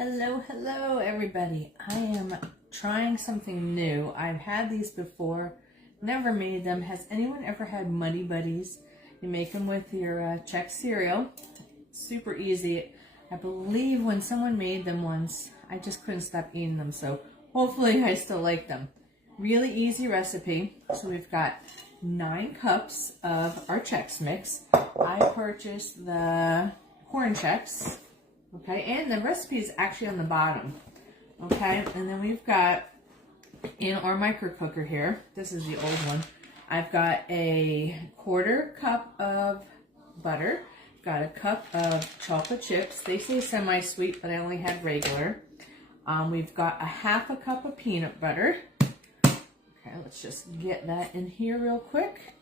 Hello everybody. I am trying something new. I've had these before, never made them. Has anyone ever had Muddy Buddies? You make them with your Chex cereal. Super easy. I believe when someone made them once, I just couldn't stop eating them, so hopefully I still like them. Really easy recipe. So we've got 9 cups of our Chex mix. I purchased the corn Chex. Okay, and the recipe is actually on the bottom. Okay, and then we've got in our micro cooker here, this is the old one, I've got a 1/4 cup of butter, got a cup of chocolate chips. They say semi-sweet, but I only had regular. We've got a 1/2 cup of peanut butter. Okay, let's just get that in here real quick.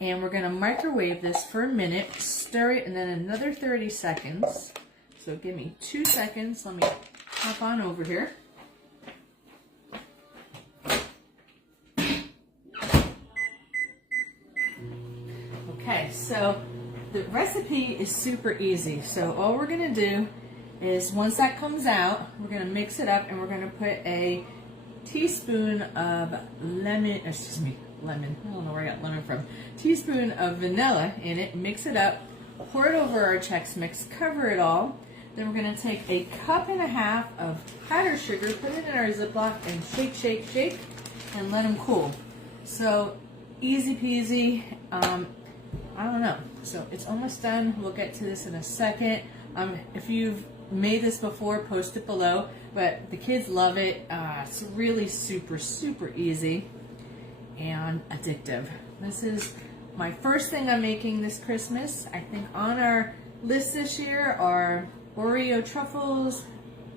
And we're gonna microwave this for a minute, stir it, and then another 30 seconds. So give me 2 seconds. Let me hop on over here. Okay, so the recipe is super easy. So all we're going to do is once that comes out, we're going to mix it up and we're going to put a teaspoon of lemon. I don't know where I got lemon from. Teaspoon of vanilla in it, mix it up, pour it over our Chex mix, cover it all. Then we're going to take a 1.5 cups of powdered sugar, put it in our Ziploc, and shake, and let them cool. So easy peasy. I don't know. So it's almost done. We'll get to this in a second. If you've made this before, post it below. But the kids love it. It's really super easy and addictive. This is my first thing I'm making this Christmas. I think on our list this year are Oreo truffles,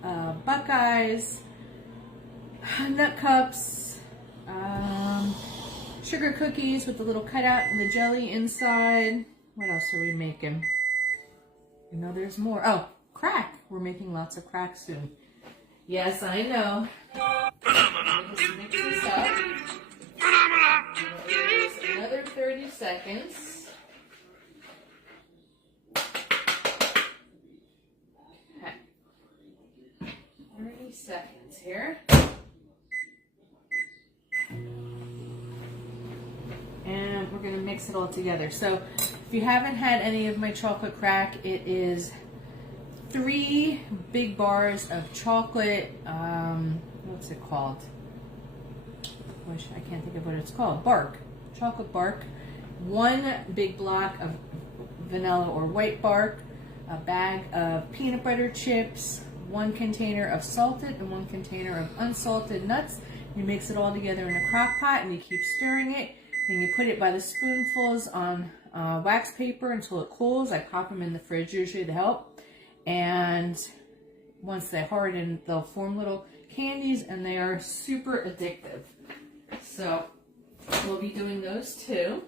Buckeyes, nut cups, sugar cookies with the little cutout and the jelly inside. What else are we making? You know, there's more. Oh, crack. We're making lots of crack soon. Yes, I know. Just mix this up. Another 30 seconds. 30 seconds here. And we're going to mix it all together. So if you haven't had any of my chocolate crack, it is 3 big bars of chocolate, what's it called? I can't think of what it's called. Bark. Chocolate bark. 1 big block of vanilla or white bark. A bag of peanut butter chips. 1 container of salted and 1 container of unsalted nuts. You mix it all together in a crock pot and you keep stirring it. And you put it by the spoonfuls on wax paper until it cools. I pop them in the fridge usually to help. And once they harden, they'll form little candies and they are super addictive. So we'll be doing those too.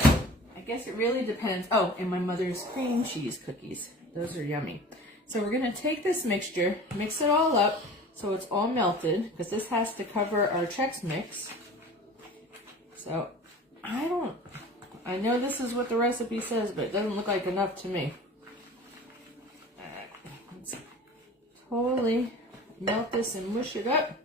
I guess it really depends. Oh, and my mother's cream cheese cookies. Those are yummy. So we're going to take this mixture, mix it all up so it's all melted, because this has to cover our Chex mix. So I know this is what the recipe says, but it doesn't look like enough to me. Alright, let's totally melt this and mush it up.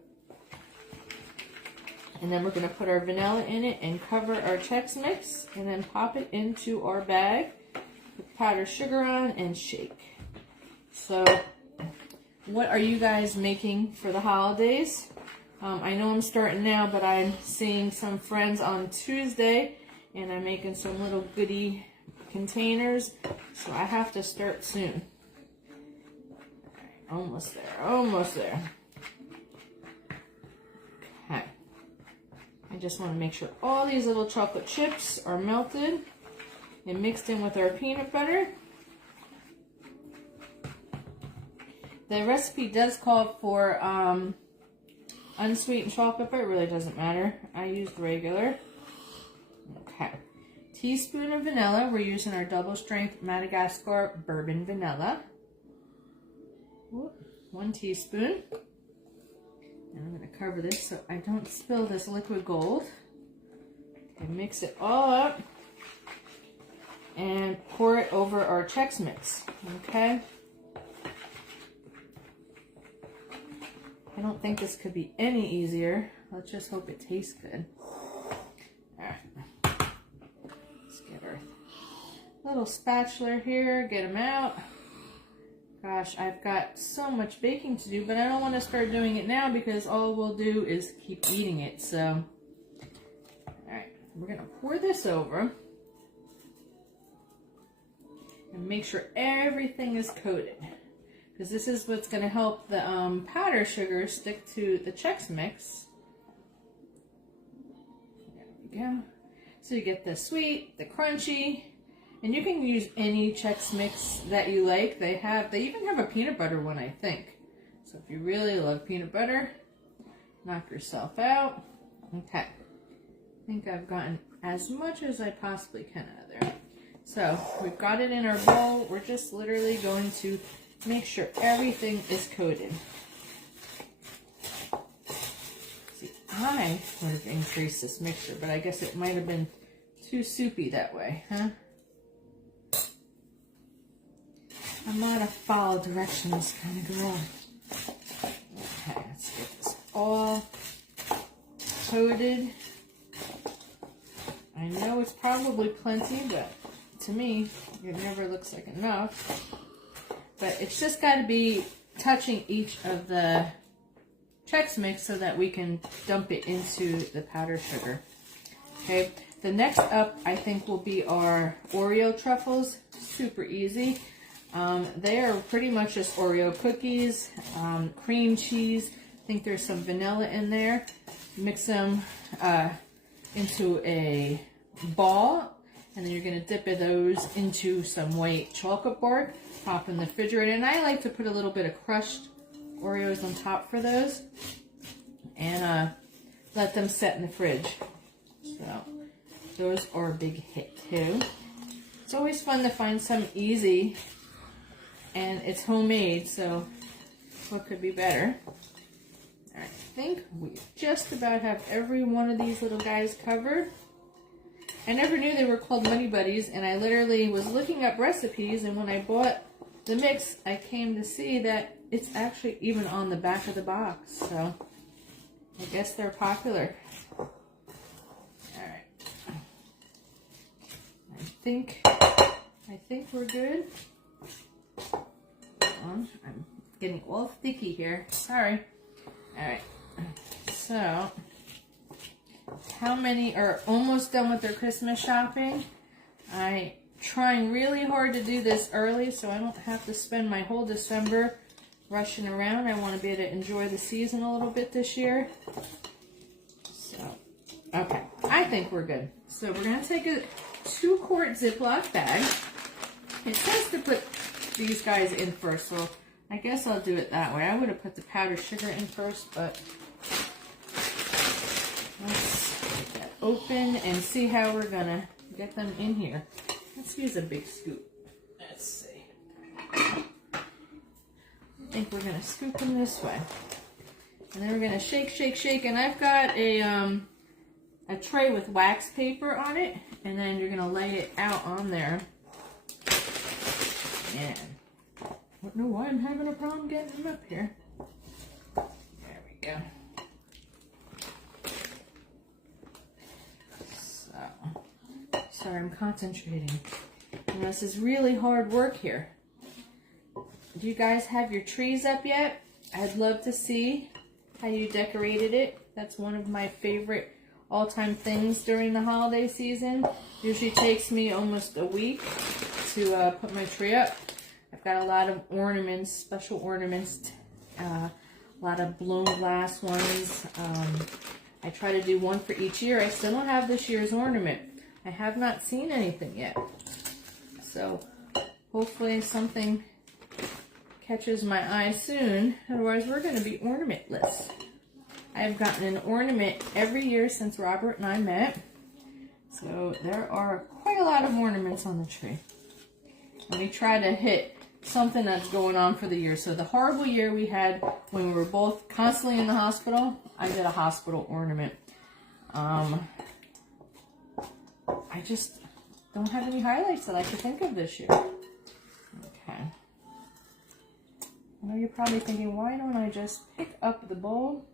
And then we're going to put our vanilla in it and cover our Chex mix, and then pop it into our bag, put powdered sugar on, and shake. So, what are you guys making for the holidays? I know I'm starting now, but I'm seeing some friends on Tuesday, and I'm making some little goodie containers, so I have to start soon. Almost there. Okay. I just want to make sure all these little chocolate chips are melted and mixed in with our peanut butter. The recipe does call for unsweetened chocolate, but it really doesn't matter. I used regular. Okay. Teaspoon of vanilla. We're using our double strength Madagascar bourbon vanilla. 1 teaspoon. And I'm going to cover this so I don't spill this liquid gold. Okay, mix it all up and pour it over our Chex mix. Okay. I don't think this could be any easier. Let's just hope it tastes good. Alright. Let's get our little spatula here, get them out. Gosh, I've got so much baking to do, but I don't want to start doing it now because all we'll do is keep eating it. So, alright, we're going to pour this over and make sure everything is coated, because this is what's going to help the powder sugar stick to the Chex mix. There we go. So you get the sweet, the crunchy, and you can use any Chex mix that you like. They even have a peanut butter one, I think. So if you really love peanut butter, knock yourself out. Okay. I think I've gotten as much as I possibly can out of there. So we've got it in our bowl. We're just literally going to make sure everything is coated. See, I would have increased this mixture, but I guess it might have been too soupy that way, huh? I'm not a follow directions kind of girl. Okay, let's get this all coated. I know it's probably plenty, but to me, it never looks like enough. But it's just got to be touching each of the Chex mix so that we can dump it into the powdered sugar. Okay, the next up I think will be our Oreo truffles. Super easy. They are pretty much just Oreo cookies, cream cheese. I think there's some vanilla in there. Mix them into a ball, and then you're going to dip those into some white chocolate bark, pop in the refrigerator. And I like to put a little bit of crushed Oreos on top for those, and let them set in the fridge. So those are a big hit too. It's always fun to find something easy, and it's homemade, so what could be better? I think we just about have every one of these little guys covered. I never knew they were called Money Buddies, and I literally was looking up recipes, and when I bought the mix, I came to see that it's actually even on the back of the box, so I guess they're popular. Alright. I think we're good. I'm getting all sticky here. Sorry. Alright. So, how many are almost done with their Christmas shopping? I'm trying really hard to do this early so I don't have to spend my whole December rushing around. I want to be able to enjoy the season a little bit this year. So, okay. I think we're good. So we're going to take a 2-quart Ziploc bag. It says to put these guys in first, so I guess I'll do it that way. I would have put the powdered sugar in first, but let's get that open and see how we're gonna get them in here. Let's use a big scoop. Let's see. I think we're gonna scoop them this way, and then we're gonna shake, shake, shake. And I've got a tray with wax paper on it, and then you're gonna lay it out on there. And I don't know why I'm having a problem getting them up here. There we go. So, sorry, I'm concentrating. And this is really hard work here. Do you guys have your trees up yet? I'd love to see how you decorated it. That's one of my favorite all-time things during the holiday season. Usually takes me almost a week to put my tree up. I've got a lot of ornaments, special ornaments, a lot of blown glass ones. I try to do one for each year. I still don't have this year's ornament. I have not seen anything yet. So hopefully something catches my eye soon. Otherwise we're going to be ornamentless. I've gotten an ornament every year since Robert and I met. So there are quite a lot of ornaments on the tree. And we try to hit something that's going on for the year. So the horrible year we had when we were both constantly in the hospital, I did a hospital ornament. I just don't have any highlights that I could think of this year. Okay. I know you're probably thinking, why don't I just pick up the bowl?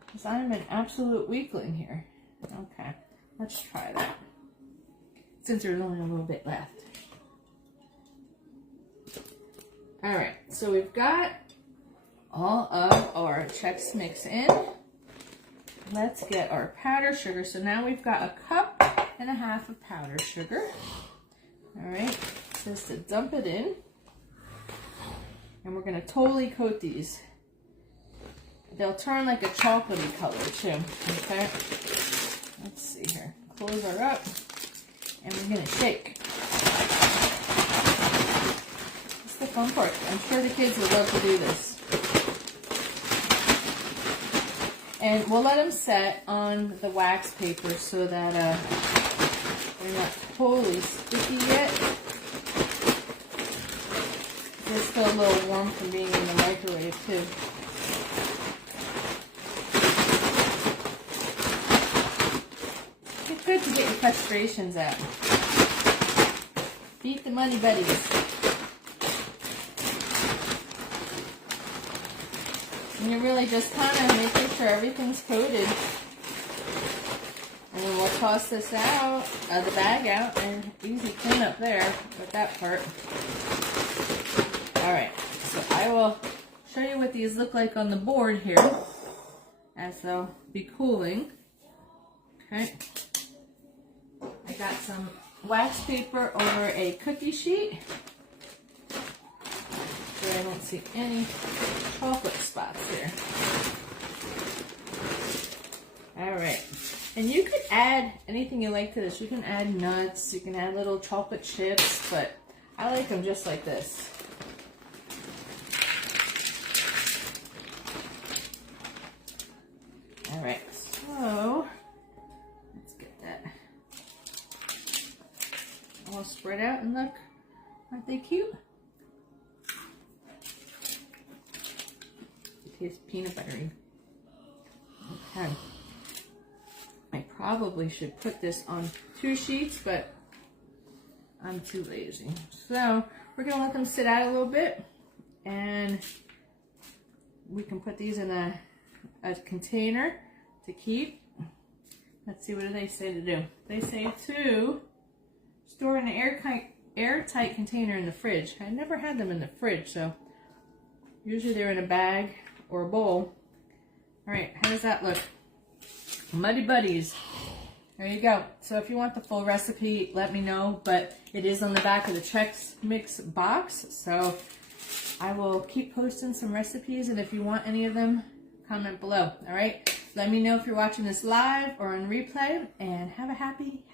Because I'm an absolute weakling here. Okay, let's try that. Since there's only a little bit left. Alright, so we've got all of our Chex Mix in. Let's get our powdered sugar. So now we've got 1.5 cups of powdered sugar. Alright, just to dump it in. And we're going to totally coat these. They'll turn like a chocolatey color too. Okay, let's see here. Close her up. And we're going to shake. That's the fun part. I'm sure the kids would love to do this. And we'll let them set on the wax paper so that they're not totally sticky yet. They're still a little warm from being in the microwave too. It's good to get your frustrations out. Beat the money buddies. And you're really just kind of making sure everything's coated. And then we'll toss this out, the bag out, and easy clean up there with that part. Alright, so I will show you what these look like on the board here as they'll be cooling. Okay. I got some wax paper over a cookie sheet so I don't see any chocolate spots here. Alright, and you could add anything you like to this. You can add nuts, you can add little chocolate chips, but I like them just like this. Alright, so let's get that all spread out and look, aren't they cute? It tastes peanut buttery. Okay. I probably should put this on 2 sheets, but I'm too lazy. So we're going to let them sit out a little bit, and we can put these in a container to keep. Let's see, what do they say to do? They say to store in an airtight container in the fridge. I never had them in the fridge, so usually they're in a bag or a bowl. All right, how does that look? Muddy Buddies. There you go. So if you want the full recipe, let me know, but it is on the back of the Chex Mix box, so I will keep posting some recipes, and if you want any of them, comment below. All right, let me know if you're watching this live or on replay, and have a happy